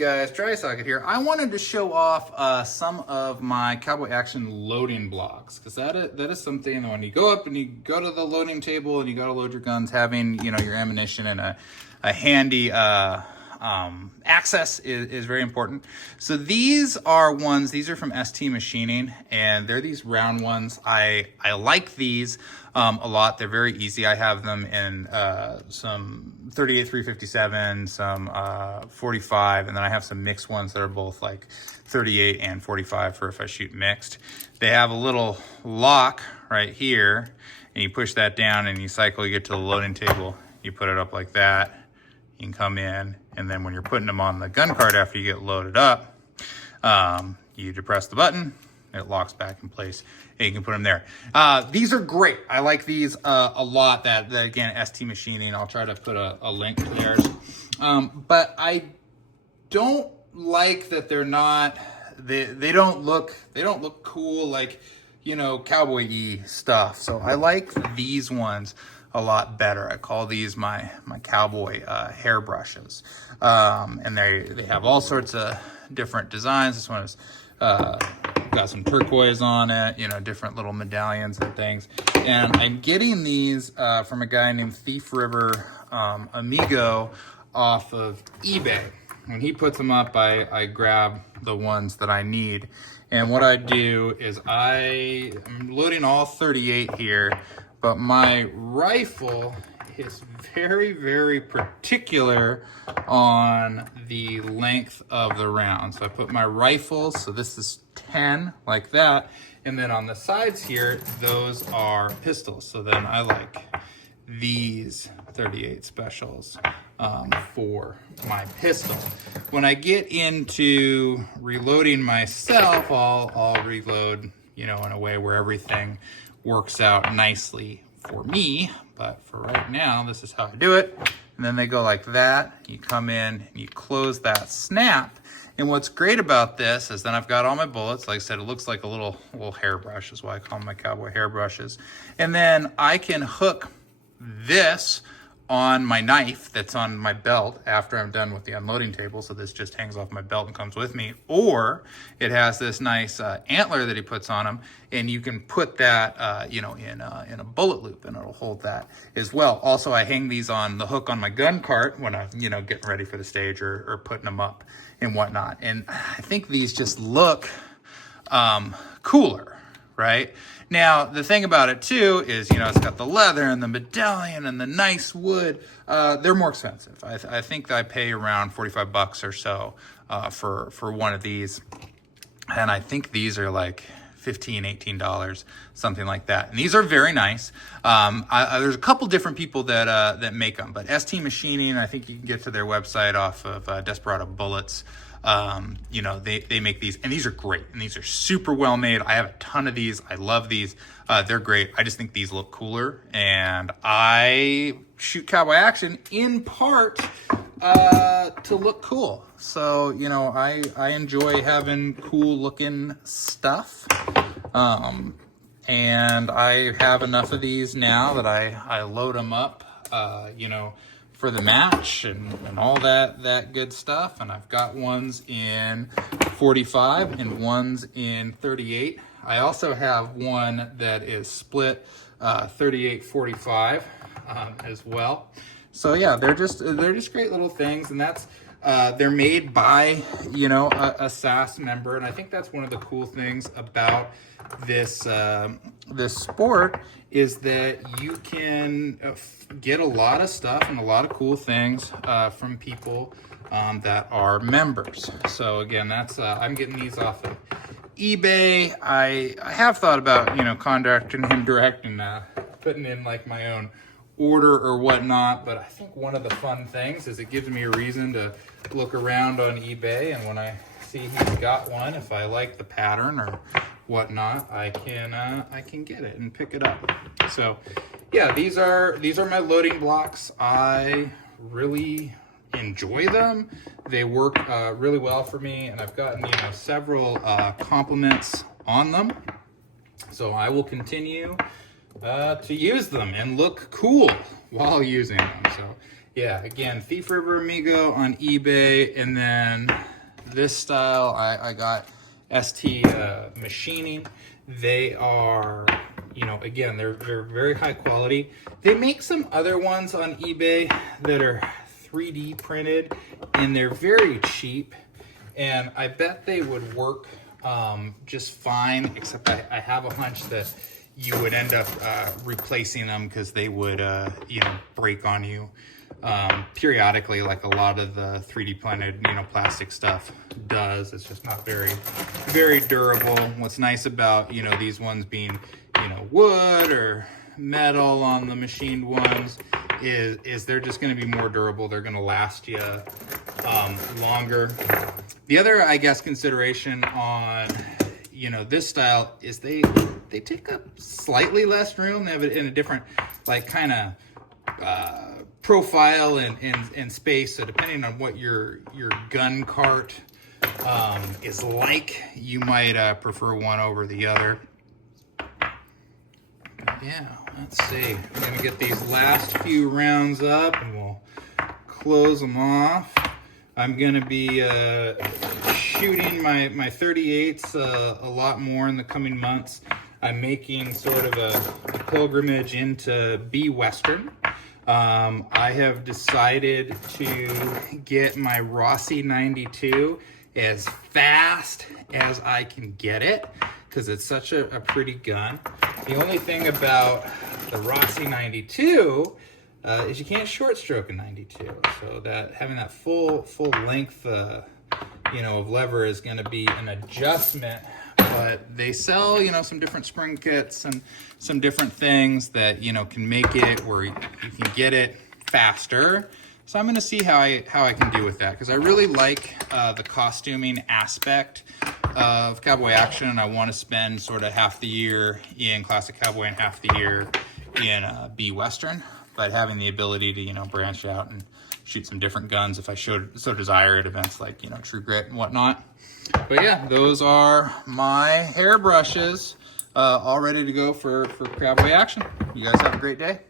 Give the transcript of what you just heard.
guys, Dry Socket here. I wanted to show off some of my Cowboy Action loading blocks, because that is something when you go up and you go to the loading table and you got to load your guns, having your ammunition and a handy access is very important. So these are from ST Machining, and they're these round ones. I like these a lot. They're very easy. I have them in some 38 357, some 45, and then I have some mixed ones that are both like 38 and 45 for if I shoot mixed. They have a little lock right here, and you push that down and you cycle, you get to the loading table, you put it up like that. You can come in, and then when you're putting them on the gun cart after you get loaded up, you depress the button, it locks back in place, and you can put them there. These are great. I like these a lot. That again, ST Machining. I'll try to put a link to theirs. But I don't like that they're not. They don't look cool like cowboy-y stuff. So I like these ones a lot better. I call these my cowboy hairbrushes, and they have all sorts of different designs. This one is got some turquoise on it, different little medallions and things. And I'm getting these from a guy named Thief River Amigo off of eBay. When he puts them up, I grab the ones that I need. And what I do is I'm loading all 38 here, but my rifle is very, very particular on the length of the round. So I put my rifle, so this is 10, like that. And then on the sides here, those are pistols. So then I like these 38 specials for my pistol. When I get into reloading myself, I'll reload, in a way where everything works out nicely for me. But for right now, this is how I do it. And then they go like that. You come in and you close that snap. And what's great about this is then I've got all my bullets. Like I said, it looks like a little hairbrush, is why I call them my cowboy hairbrushes. And then I can hook this on my knife that's on my belt after I'm done with the unloading table. So this just hangs off my belt and comes with me. Or it has this nice antler that he puts on them, and you can put that in a bullet loop, and it'll hold that as well. Also, I hang these on the hook on my gun cart when I'm getting ready for the stage or putting them up and whatnot. And I think these just look cooler, right? Now, the thing about it too is, it's got the leather and the medallion and the nice wood. They're more expensive. I think I pay around 45 bucks or so for one of these. And I think these are like $15, $18, something like that. And these are very nice. There's a couple different people that make them, but ST Machining, I think you can get to their website off of Desperado Bullets. They make these, and these are great, and these are super well made. I have a ton of these. I love these. They're great. I just think these look cooler, and I shoot Cowboy Action in part to look cool. So I enjoy having cool looking stuff, and I have enough of these now that I load them up for the match and all that good stuff. And I've got ones in 45 and ones in 38. I also have one that is split 38-45 as well. So yeah, they're just great little things, and that's they're made by a SAS member, and I think that's one of the cool things about this this sport is that you can get a lot of stuff and a lot of cool things from people that are members. So again, that's I'm getting these off of eBay. I have thought about contacting him direct and putting in like my own order or whatnot, but I think one of the fun things is it gives me a reason to look around on eBay, and when I see he's got one, if I like the pattern or whatnot, I can get it and pick it up. So yeah, these are my loading blocks. I really enjoy them. They work really well for me, and I've gotten several compliments on them. So I will continue to use them and look cool while using them. So yeah, again, Thief River Amigo on eBay, and then this style I got ST Machining. They are, you know, again, they're very high quality. They make some other ones on eBay that are 3D printed, and they're very cheap, and I bet they would work just fine, except I have a hunch that you would end up replacing them because they would, you know, break on you periodically, like a lot of the 3D printed, you know, plastic stuff does. It's just not very durable. What's nice about, you know, these ones being, you know, wood or metal on the machined ones is they're just going to be more durable. They're going to last you longer. The other, I guess, consideration on, you know, this style is they take up slightly less room. They have it in a different, like, kind of profile and space. So depending on what your gun cart is like, you might prefer one over the other. Yeah, let's see. I'm gonna get these last few rounds up and we'll close them off. I'm gonna be shooting my 38s a lot more in the coming months. I'm making sort of a pilgrimage into B-Western. I have decided to get my Rossi 92 as fast as I can get it, because it's such a pretty gun. The only thing about the Rossi 92 is you can't short stroke a 92. So that having that full length, you know, of lever is going to be an adjustment. But they sell, you know, some different spring kits and some different things that, you know, can make it where you can get it faster. So I'm going to see how I can do with that, because I really like the costuming aspect of Cowboy Action, and I want to spend sort of half the year in Classic Cowboy and half the year in B-Western. But having the ability to, you know, branch out and shoot some different guns if I so desire at events like, you know, True Grit and whatnot. But yeah, those are my hairbrushes all ready to go for Cowboy Action. You guys have a great day.